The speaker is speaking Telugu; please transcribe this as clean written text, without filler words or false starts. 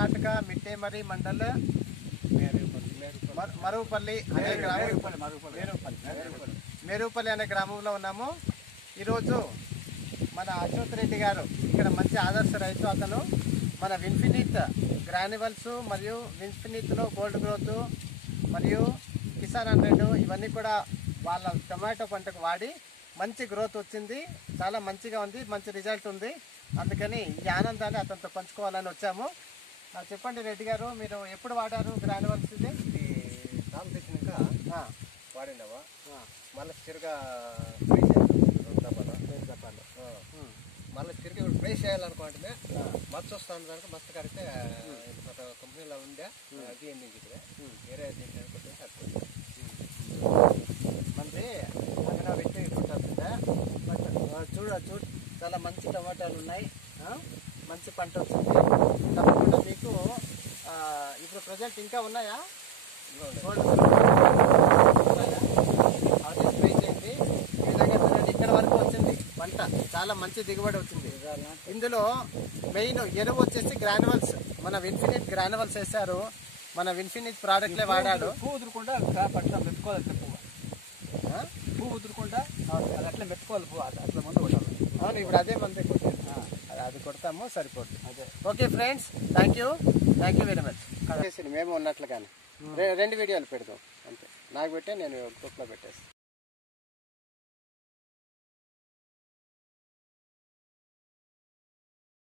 కర్ణాటక మిట్టేమరి మండల్ మరువుపల్లి అనే మేరుపల్లి అనే గ్రామంలో ఉన్నాము. ఈరోజు మన అశోక్ రెడ్డి గారు ఇక్కడ మంచి ఆదర్శ రైతు. అతను మన విన్ఫినిట్ గ్రాన్యువల్స్ మరియు విన్ఫినిట్లో గోల్డ్ గ్రోత్ మరియు కిసాన్ 100 ఇవన్నీ కూడా వాళ్ళ టొమాటో పంటకు వాడి మంచి గ్రోత్ వచ్చింది. చాలా మంచిగా ఉంది, మంచి రిజల్ట్ ఉంది. అందుకని ఈ ఆనందాన్ని అతనితో పంచుకోవాలని వచ్చాము. చెప్పండి రెడ్డి గారు, మీరు ఎప్పుడు వాడారు గ్రాన్యువల్స్? ఇది నాలుగు తెచ్చినాక వాడినావా? మళ్ళీ తిరగా డబ్బాలు మళ్ళీ తిరిగి ఇప్పుడు ప్రైస్ చేయాలనుకుంటే మచ్చ వస్తుంది దానికి మచ్చ కడితే కంపెనీలో ఉండే అది ఎందుకు ఇక్కడ వేరే మంది అక్కడ పెట్టి చూడ చాలా మంచి టమాటాలు ఉన్నాయి, మంచి పంట వచ్చింది. తప్పకుండా మీకు ఇప్పుడు ప్రజెంట్ ఇంకా ఉన్నాయా? అదే స్ప్రే చేయండి. ఈ విధంగా చూడండి, ఇక్కడ వరకు వచ్చింది పంట, చాలా మంచి దిగుబడి వచ్చింది. ఇందులో మెయిన్ ఎరువు వచ్చేసి గ్రాన్యువల్స్, మన విన్ఫినిట్ గ్రాన్యువల్స్ వేశారు. మన విన్ఫినిట్ ప్రోడక్ట్లే వాడాడు. పువ్వు ఉదురుకుండా పట్ల మెత్తుకోవాలి, పువ్వు ఉదురుకుండా అది అట్లా మెత్తుకోవాలి, పువ్వు అట్లా ముందు కొట్టాలి. అవును, ఇప్పుడు అదే మంది అది కొడతాము, సరిపోతుంది. Okay friends, thank you very much. మేము ఉన్నట్లుగానే 2 వీడియోలు పెడదాం అంతే. నాకు పెట్టే నేను గ్రూప్లో పెట్టేస్తాను.